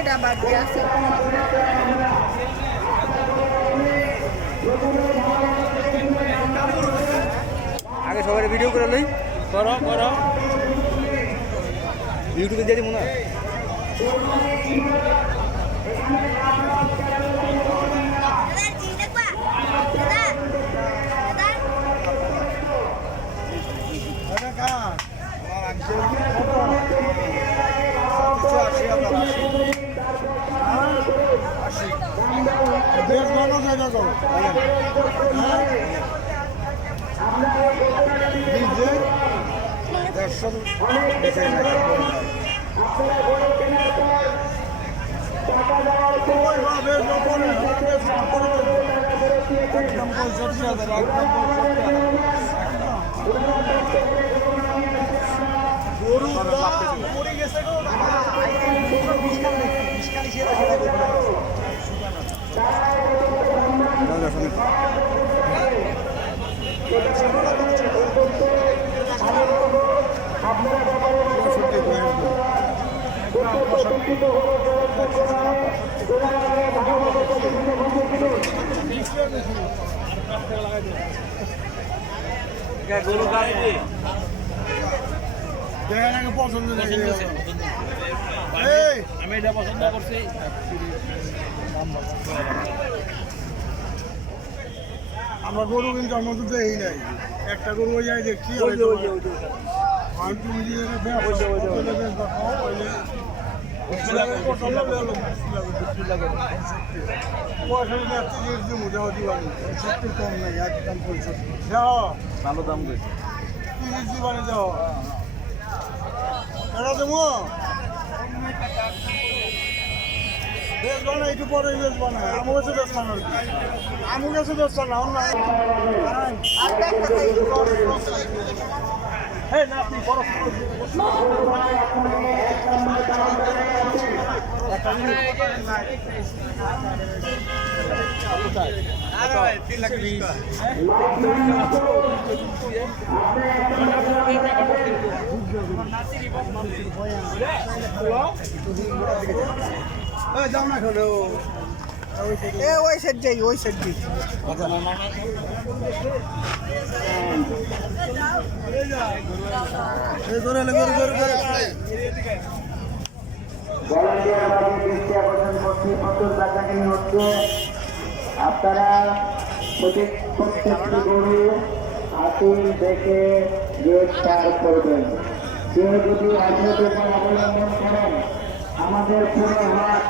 এটা বাকি আছে। আগে সবাই ভিডিও করে লই, করো করো ইউটিউবে দিয়ে দিব না। গরু গাড়ি পছন্দ আমি এটা পছন্দ করছি। আমরা গরু কিন্তু আমার তো দেই নাই, একটা গরু ওই যায় দেখছি মোটামুটি কম নাই, একদম ভালো দাম রয়েছে। বানি দেওয়া এটা দেবো বেশ বানা, একটু পরে বেশ বানা। আমার কাছে বেশ বানা, আমার কাছে বেশ বানা অন্য যাও না খেলো ওই সেট যাই, ওই সেট যাই। আপনারা প্রত্যেকটি গরু আতুল দেখে গেট পার করবেন। কেউ যদি অন্যদিকে অবলম্বন করেন আমাদের পুরো হাত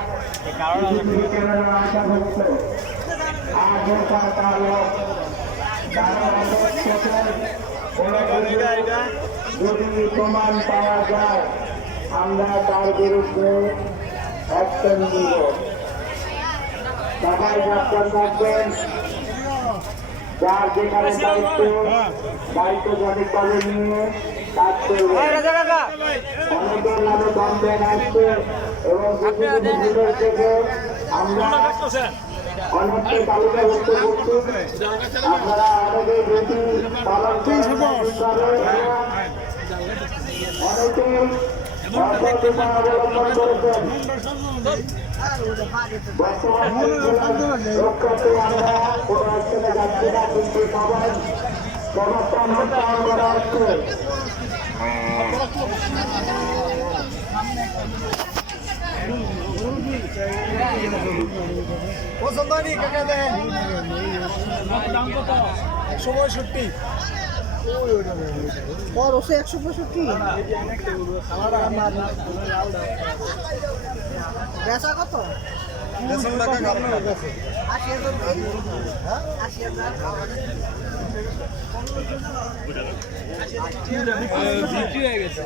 অন্তর্ভুক্ত আগেকার কালো যদি প্রমাণ পাওয়া যায় আমরা তার বিরুদ্ধে অ্যাকশন নিব। সবাই সাবধান থাকবেন, যার যেখানে দায়িত্ব সঠিকভাবে নিয়ে কাজ করবে। অনেকের নামে কমপ্লেন আসছে এবং ভিতর থেকে আমরা অনেককে তালিকাভুক্ত করছি। আপনারা আমাদের রীতি পালন অনেকেই অবলম্বন করেছেন। রক্ষাতে আমরা কোনো অঞ্চলে যাচ্ছি না, কিন্তু সবাই সমস্যা মোতায়েন করা হচ্ছে। পছন্দ হয়নি কাকা দেন দাম কত? 165 খরচ 165। বেচা কত? 80 টাকা আপনার কাছে 80,000। 80,000 বিক্রি হয়ে গেছে।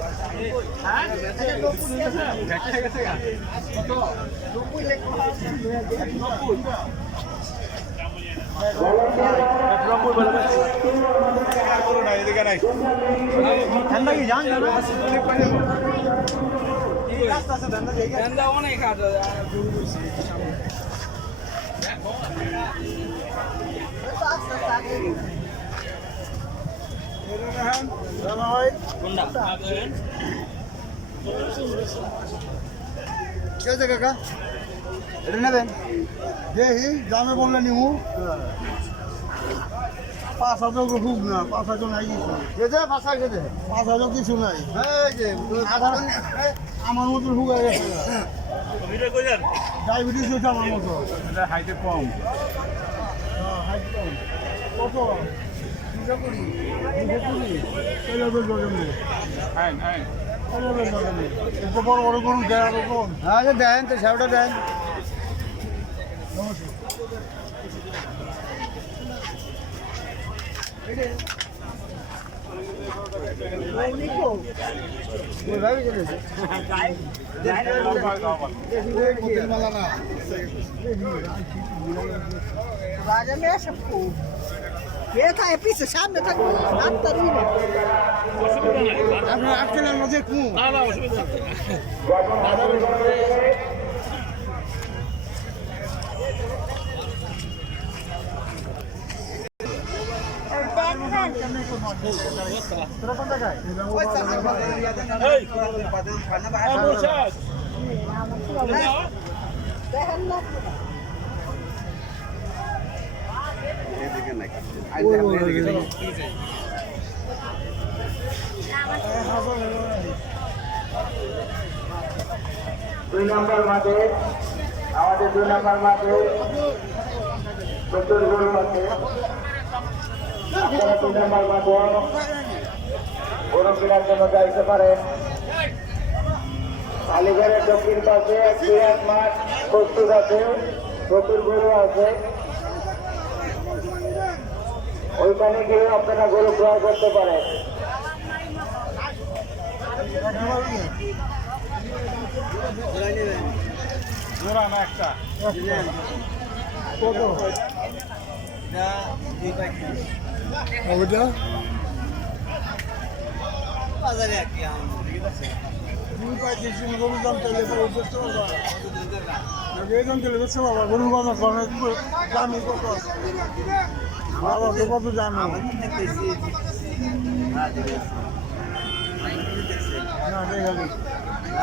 অনেক কে আছে কাকা এটা নেবেন দেখি দামে বললে নিমু 5,000 হুক না 5,000 নাই কিছু 5,000 কিছু নাই আমার মতো হুক হয়ে গেছে ডায়াবেটিস হয়েছে আমার মতো হাইটে কম হাইট কম কত 220 একটু বড় বড় করুন দেয় আচ্ছা দেন তো সেটা দেন রাজা মেয়ে সব এ থাকে পিছে সামনে থাকবে ডাক্তার আপনার আটকেলের মধ্যে কুঁ দেখেন না দুই নম্বর মাঠে আমাদের 2 নম্বর মাঠে প্রচুর গরু আছে আপনারা 2 নম্বর মাঠে গরু কেনার জন্য যাইতে পারেন কালীঘরের দক্ষিণ পাশে বিরাট মাঠ প্রস্তুত আছে প্রচুর গরু আছে ওইখানে গিয়ে আপনারা গরু ক্রয় করতে পারেন ওইটা গরুর দাম চাইলে গরুর বাজার দামি কত বাবা তো কত জানো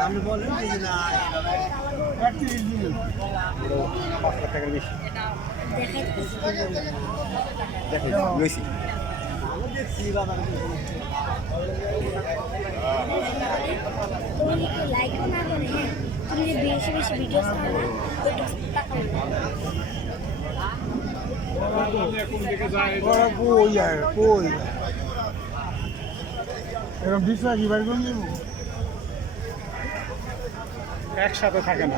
আপনি বলেন না 31 দিন 5 লাখ টাকার বেশি দেখেন লইছি তুমি একটু লাইকও না করে হ্যাঁ তুমি যে বেশি বেশি ভিডিও ছাড়ো না ওইটা টাকা ওরা কই যায় কই এরকম বিশ্বাস কি বাড়ি করে নেব একসাথে থাকে না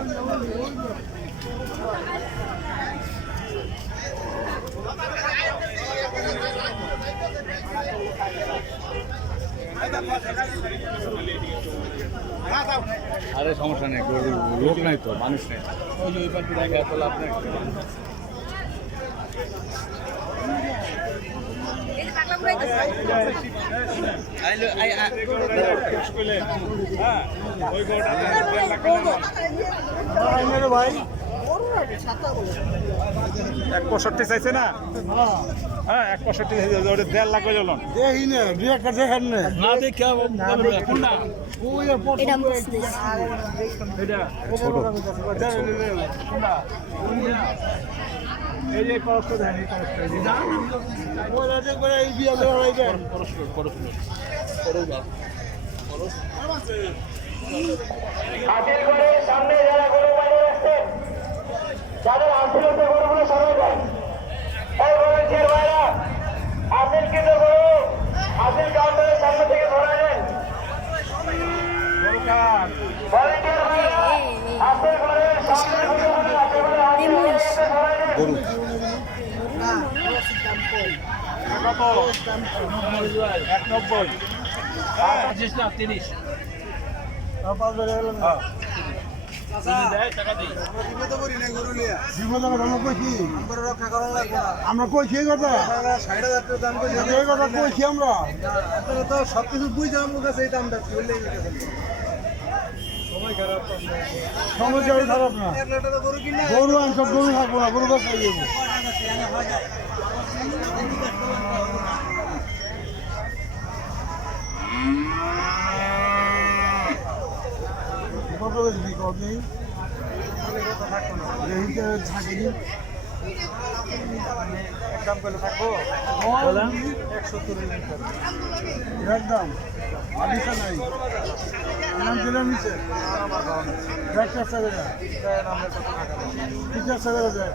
আরে সমস্যা নেই লোক নাই তো মানুষ নেই ওই যে ওই পাশে জায়গা এত লাভ নেই ভাই 165 চাইছে না হ্যাঁ 165 ওটা 1.5 লাখ হয়ে দেখি না দুই একটা দেখেন না না দেখে না ওই এটা বুঝতেছি এই যে কষ্ট দেন এই কষ্ট এই বিয়া দেন হাতির করে সামনে যারা গরু বাইরে রাখছেন যাদের হাসিল হচ্ছে গরুগুলো সরাই দেন এই ভলেন্টিয়ার ভাইরা হাসিল কিন্তু গরু হাসিল কাউন্টারের সামনে থেকে ধরে নেন ভলেন্টিয়ার ভাইরা হাসিল করে সামনে গরুগুলো একেবারে হাসিল করে ধরে নেন গরু না রসিদ দাম কম কত 190 আমরা কইছি এই কথা এই কথা কইছি আমরা তো সবকিছু বুঝে আমার কাছে এই দামটা সমস্যা খারাপ না গরু কিনে গরু আমি সব গরু থাকবো না গরু গাছ খাইয়ে দেবো কত বেশি কত নেই এইটা থাকিনি একদম করে থাকবো একদম আদিসা নাই নাম দিলাম নিচে ডাক্তার সাহেব টিচার সাহেব যায়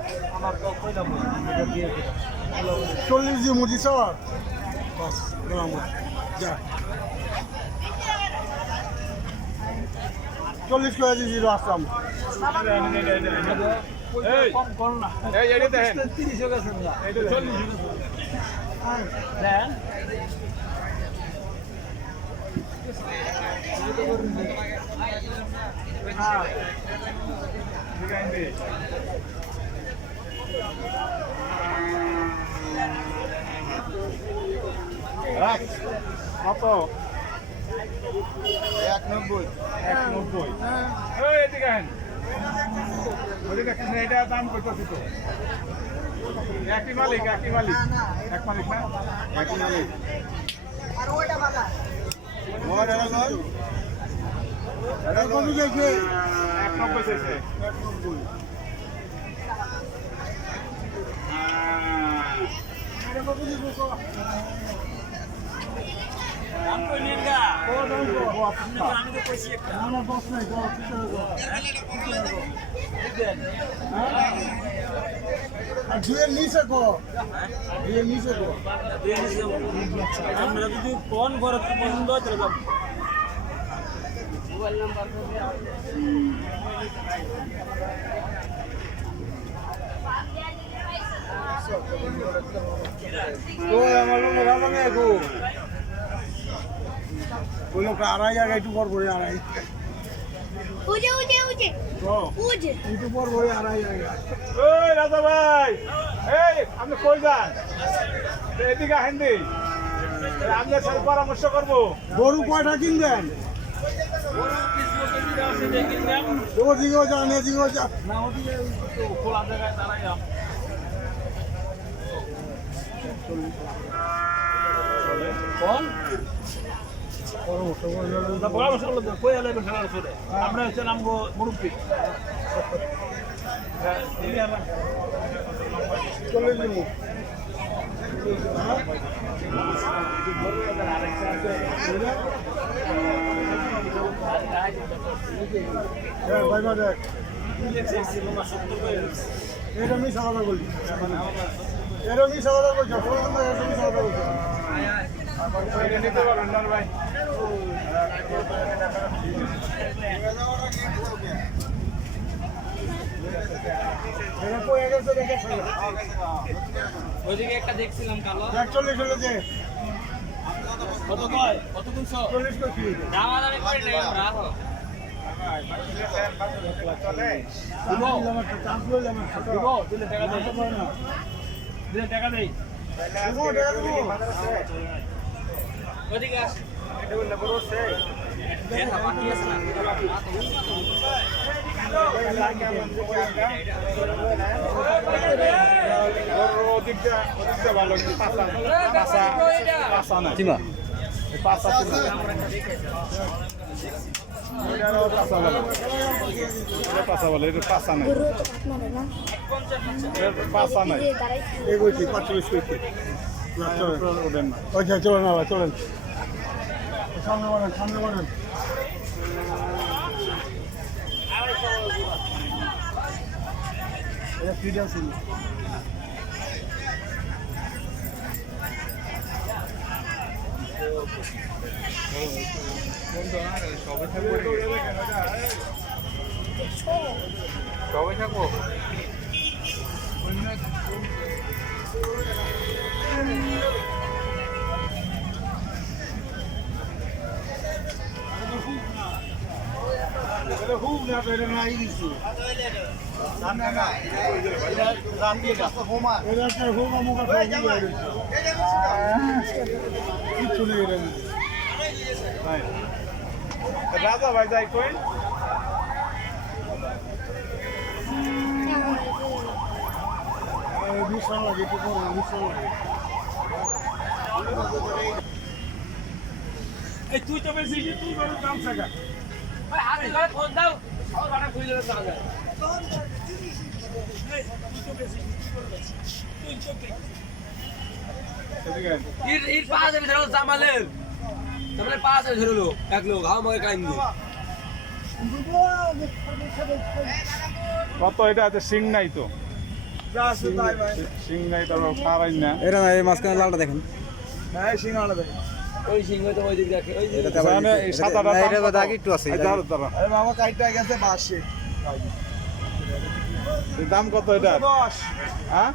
40 দিয়ে মুজি সব বাস যা 40 করে দিয়েছি আসলাম এই এই এটা দেখেন 30 হয়ে গেছে এটা 40 দেন রাখ কত 91 এই এদিকে আহেন ওদিকে এটা দাম কইতাছি তো একই মালিক এক মালিক না একই মালিক আর ওইটা বাবা কত গেছে 91 চাইছে দুয়ের নিচে গো দুয়ের নিচে গো আমরা যদি কোন ঘরে পছন্দ হয় তাহলে যাবো তো আমার লোক রাখা নেই গো ওই লোকটা আড়াই আগে একটু পর পরে আড়াই উজে উজে উজে উজে একটু পর পরে আড়াই আগে ওই রাজা ভাই এই আপনি কই যান এদিকে আহেন দি আপনার সাথে পরামর্শ করবো গরু কয়টা কিনবেন ওদিকেও যান এদিকেও যান খোলা জায়গায় দাঁড়াইলাম পরামর্শ করলো কই এলে খেলার চলে আমরা হচ্ছে নামবো মুরব্বী চলে যাবো ভাই মা দেখ এটা আমি সাদা বলছি এটা আমি সাদা বলছি আমি সাদা বলছি নিতে পারবেন না ভাই এটা কই গেছে দেখে ওইদিকে একটা দেখছিলাম কালো 41 হলো যে কত কয় কত কিনছো 40 করছি দামাদামি করি নাই আমরা দিব দিলে টাকা দেই দিলে টাকা দেই ওইদিকে আস ওদিকটা ভালো পাশা নাই পাশা পাশা বলে এটা পাশা নাই গরু তো আপনার না পাশা নাই দিয়ে দাঁড়াইছি এগোচ্ছি 45 করছি ওঠেন না আচ্ছা চলেন আবার চলেন সামনে বাড়েন সামনে বাড়েন এটা ফ্রিডম ছিল সবাই থাকবো খুব না এটা নাই কিছু এটা একটা হোমা মুখা কিছু নেই এটা রাজা ভাই যাই কই ভীষণ লাগে একটু ভীষণ লাগে এই তুই তো বেশি তুই বড় দাম টাকা ভাই হাতে করে ফোন দাও এদিকে ইট পাঁচ আমি ধরো জামালের তারপরে পাঁচ আমি ধরলো এক লোক আমাকে কাইম দিই কত এটা আছে সিং নাই তো যা আছে তাই ভাই সিং নাই তারপর খাওয়াই না এটা না এই মাঝখানে লালটা দেখেন হ্যাঁ সিঙ্গাড়া দেয় ওই সিংহ তো ওই দিক দেখে ওই যে মানে এই সাদাটা না, এটা দাগ একটু আছে, এই ধরো, ধরো। আরে মামা কাইটা গেছে বাসে এর দাম কত এটা 10 হ্যাঁ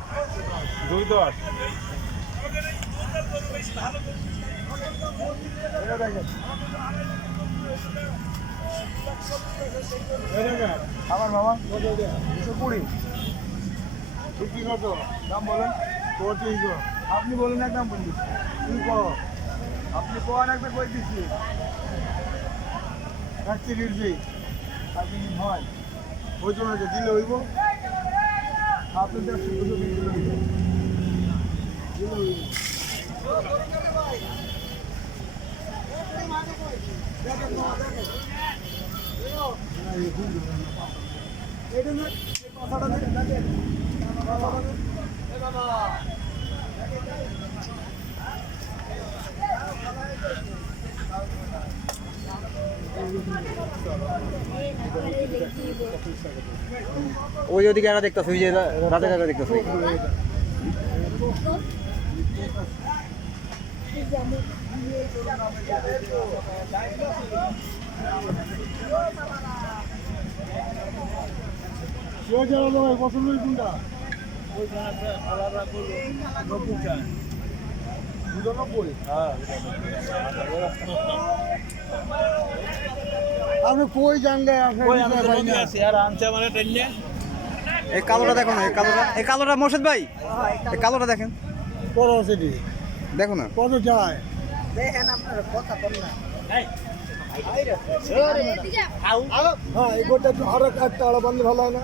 2.10 এটা দেখেন এই দেখেন আমার মামা কত দেয় 220 বিক্রি কত দাম বলেন 230 আপনি বলেন এক দাম বলুন কি কর আপনি কোন একটা কই দিছি কাচ্চি দিছি আপনি হয় ওই জন্য যে দিলে হইব আপনি 150 দিলে হইব ওই ওদিকে একটা দেখতেছি ওই যে রাজা কাকা দেখতেছি কেউ জানো ভাই পছন্দ কোনটা আপনি কই জানলে এই কালোটা দেখো না এই কালোটা মোর্শেদ ভাই এই কালোটা দেখেন বড় সেটি দেখো না কত যায় দেখেন আপনার কথা বল না হ্যাঁ এই গোটা আর একটা তালা বান্ধে ভালো হয় না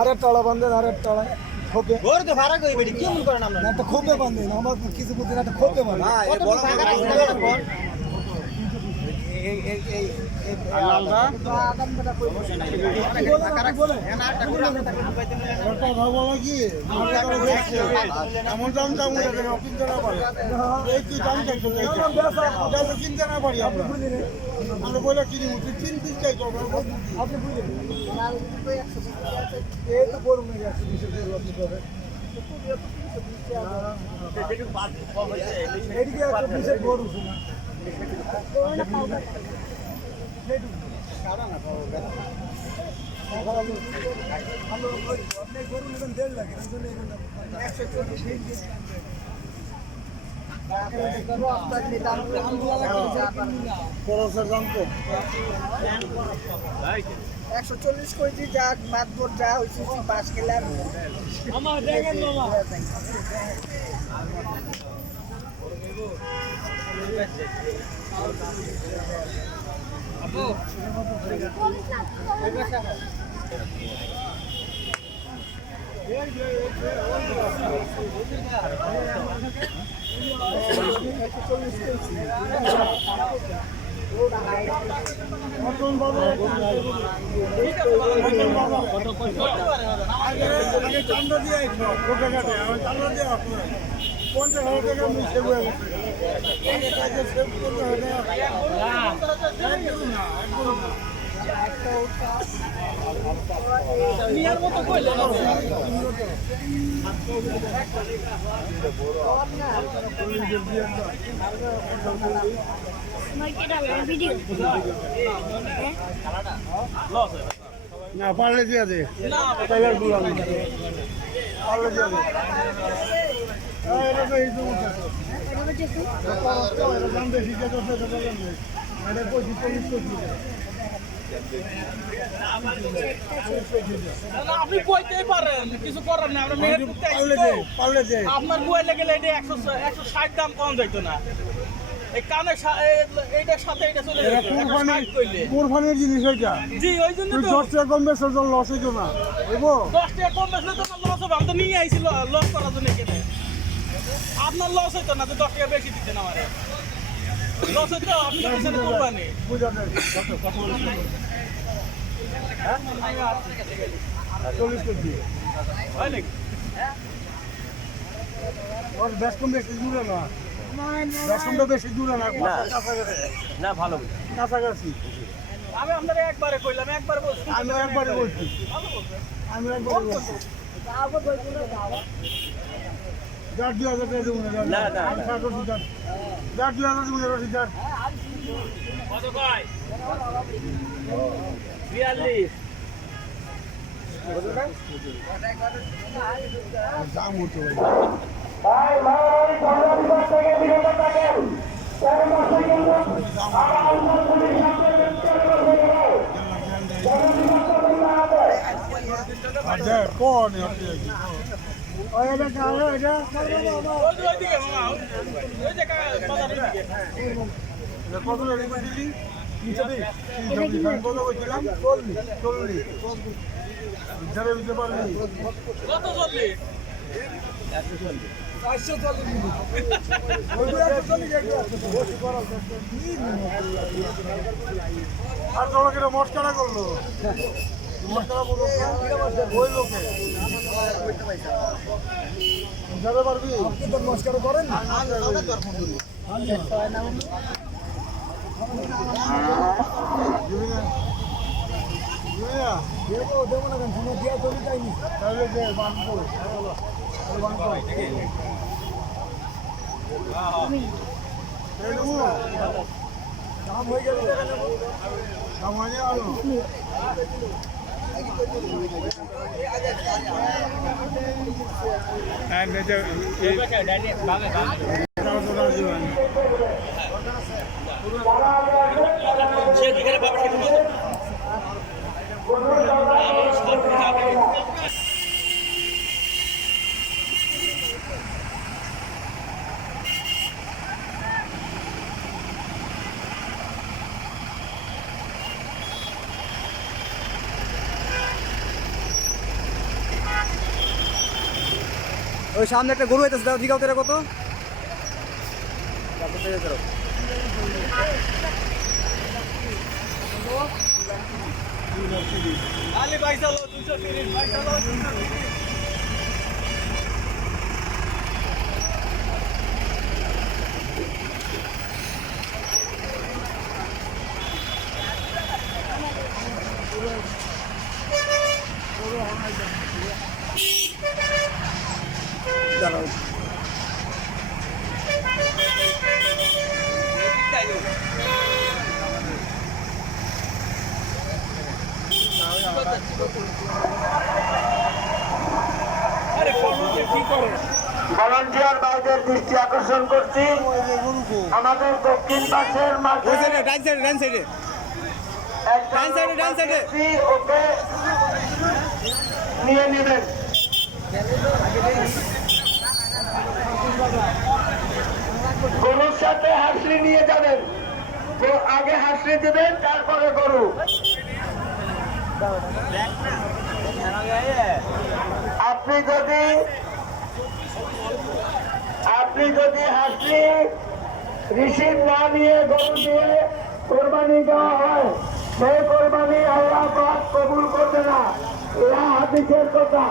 আর একটা তালা বান্ধেন আর একটা তালা খোপে না একটা খোপে বান্ধেন আমার কিছু বুঝি না একটা খোপে বান্ধে এমন দাম দাম কিনতে না পারি এই কি দাম কিনতে না পারি আমরা আমরা বলে কিনি 3 পিস চাই তো আপনি বুঝলেন এই তো বড় মেয়ে 120 আপনি পাবেন এদিকে 120 বড় শুনা খরচের দাম তো 140 কেজি যা মাতবর যা হইছে 5 কিলো আমার দেখেন মামা চান্দা দিয়ে কোটাঘাটে আমি চান্দা দিয়ে 50,000 টাকা মিশে বয়ে গেছে সেভ করতে হবে না মিয়ার মতো কইলেন ভিডিও না পারলে দিয়ে দে না টাইগার গুলো আমি পারলে দিয়ে দে এটা তো এই তো এটা দাম বেশি যে 10,000 টাকা দাম বেশি এটা 25 না আপনি কইতেই পারেন কিছু করার না আমরা মেহের করতে আইছি তো পারলে দে আপনার বইলে গেলে এটা 160 দাম কম যাইতো না এই কানে এইটার সাথে এটা চলে এটা যাবে 160 কইলে কুরবানির জিনিস এটা জি ওই জন্য তুই তো 10 টাকা কম বেশি লস হইতো না বুঝবো 10 টাকা কম বেচলে তো লস হবে আমি তো নিয়ে আইছিল লস করার জন্য কেটে আপনার লস হইতো না তো 10 টাকা বেশি দিতেন আমারে লস হইতো আপনি তো পিছনে করবানি বুঝা নেই 40 কেজি হয় নাকি? ওর বেশকম বেশি দূরে না বেশকমটা বেশি দূরে না না ভালো কাছাকাছি আমি আপনারা একবারে কইলাম, একবার বলছি। আমি একবারে বলছি ভালো বলছেন। আমি একবারে বলছি যার 2000 টাকা দেবো না আমি 60 রসিদ যার 2000 দেবো না রসিদ যার কত কয়? 42। দাম হতো ভাই মারামারি ঝগড়া বিবাদ থেকে বিরত থাকেন। পরামর্শ কিন্তু আইন পুলিশ আপনাদের আচ্ছা কোন হচ্ছে ওই এটা কালো এটা ওইদিকে মামা, ওই যে বাজারের দিকে। কত রেডি করে দিলি 320 আমি কত বলছিলাম 40 যারা দিতে পারবি কত চললি? আর তোমাকে মস্কারা করলো মস্কারা বলো ওই লোকে যাবে পারবি মস্কারা করেন তাহলে যে বানপুর দাম হয়ে গেল দাম হয়নি আলু ওই সামনে একটা গরু হইতেছে, দাও জিগাও তেরা কত? আলি ভাই চলো 230, ভাই চলো 230। দাঁড়াও ভলান্টিয়ার ভাইদের দৃষ্টি আকর্ষণ করছি আমাদের দক্ষিণ পাশের মাঠে ওই সাইডে ডান সাইডে ডান সাইডে ডান সাইডে, ডান সাইডে। ওকে নিয়ে নেবেন। গরুর সাথে হাসলি নিয়ে যাবেন, তো আগে হাসলি দেবেন তারপরে গরু। আপনি যদি হাসলি রিসিভ না নিয়ে গরু দিয়ে কোরবানি দেওয়া হয়, সেই কোরবানি আল্লাহ পাক কবুল করবে না, এরা হাদিসের কথা।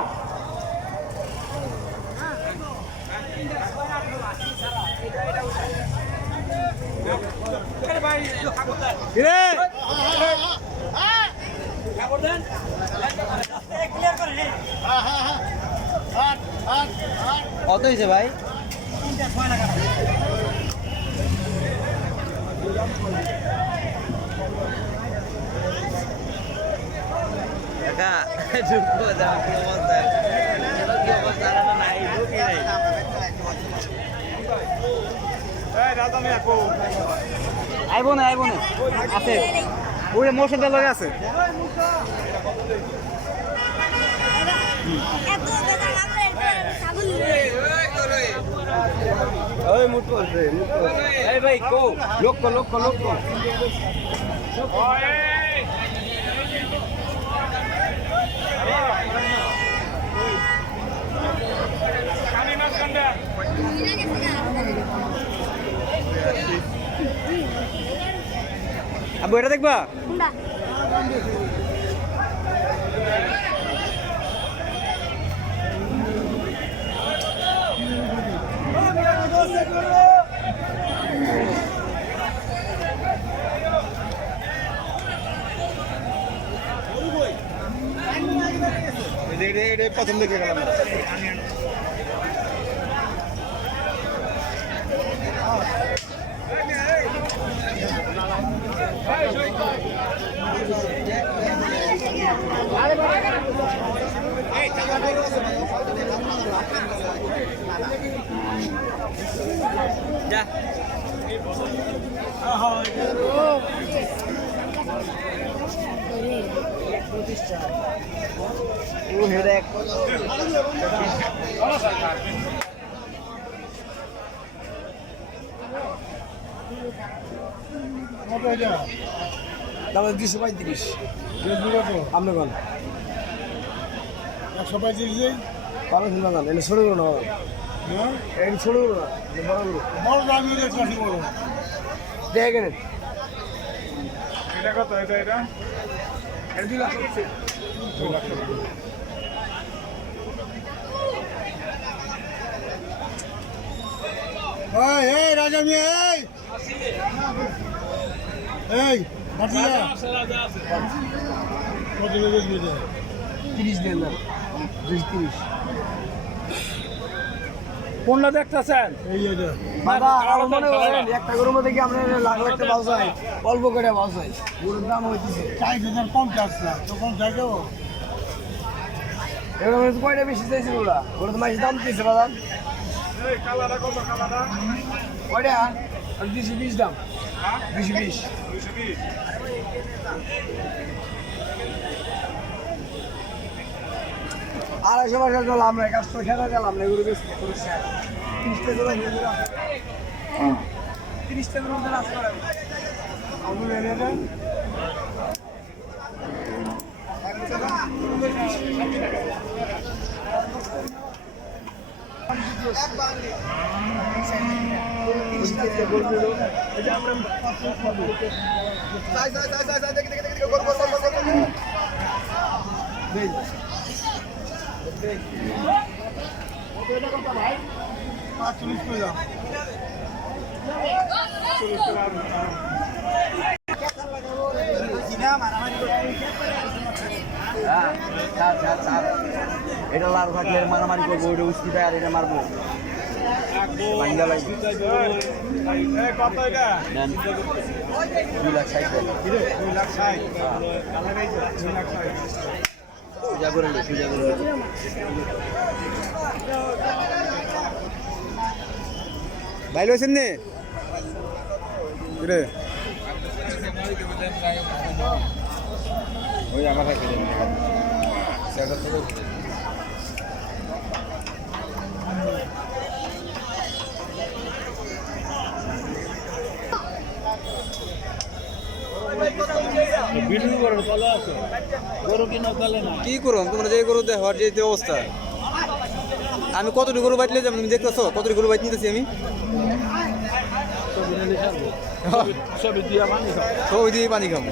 কিরে কত হয়েছে ভাই? আইব না আছে ওই মোশন লগে আছে। ওই মুটু আছে এই ভাই কো লক্ষ আবু এটা দেখবা কোনটা? এটা প্রথম দেখে গেলাম দাম 235 আপনি কোন 135 পাবেন না দাম এটা ছোট করো না হ্যাঁ এটা ছোট করো না বড় করো বড় দামি রেট বড় দেখেন এটা কত এটা এটা এটা 2 লাখ 2 লাখ টাকা এই রাজা মিয়া এই মাটিয়া কত নেবে এটা 30 দেন না 30 কোনটা দেখতেছেন? এই এটা বাবা আমার মনে হয় একটা গরুর মধ্যে কি আমরা লাখ লাখ টাকা বাউস হয় অল্প করে বাউস হয় গরুর দাম হইতেছে 4050 লাখ তো কম থাকে ও এর মধ্যে কয়টা বেশি চাইছিল ওরা গরুর মাছ দাম দিয়েছে বাবা এই কালারটা কত কালারটা কয়টা আর 220 দাম 220 220 250 মাসের জল আমরা 100 খেলা গেলাম না গরু বেশ 30টা জল নিয়ে গেলাম 30টা গরু দিন আসলে আমরা এনে দেন এটা লাল থাকলে মারামারি করবো ওইটা উস্কিটা আর এটা মারবো ভাঙ্গা লাগবে এই কত এটা 2 লাখ 60 টাকা 2 লাখ 60 কালার এই 2 লাখ 60 পূজা করে লো পূজা করে লো ভাই লইছেন নে রে ওই আমার কাছে সেটা তো কি করুন তোমরা যে গরু দেওয়ার যে অবস্থা আমি কতটুকু গরু বাইটলে যাবো তুমি দেখতেছো কতটুকু গরু বাইট নিতেছি আমি সবই দিয়ে পানি খাবো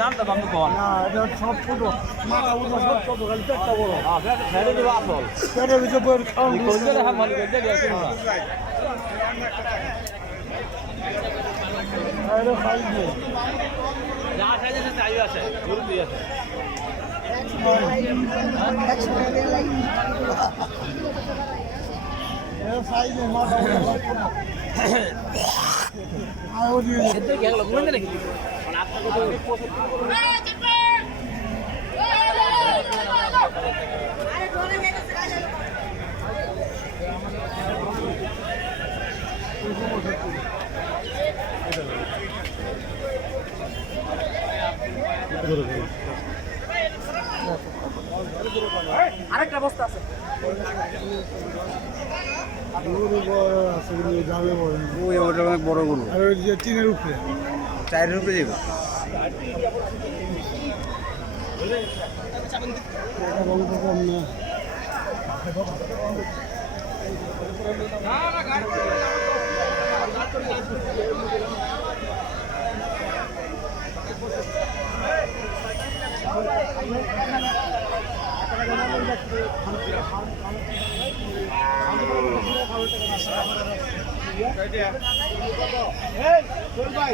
নামটা বান্ধব কন না এটা সব ছোট মাথা উঠা সব ছোট খালি পেটটা বড় ফেলে দেবো আসল পেটের ভিতরে বইয়ের খাওয়ান কোনটা হাত ভালো করে দেখে এটা সাইজ নেই যা সাইজে চাই আছে গরু দুই আছে এটা সাইজ নেই মাথা উঠা আর ওদিকে এতে গেল কোন নাকি আপনাকে তো আরেকটা বস্তা আছে যাবে বড় ওই ওটা অনেক বড় গরু আর ওই যে টিনের উপরে 4 রুপে দেবো এটা বড় কম না এই চল ভাই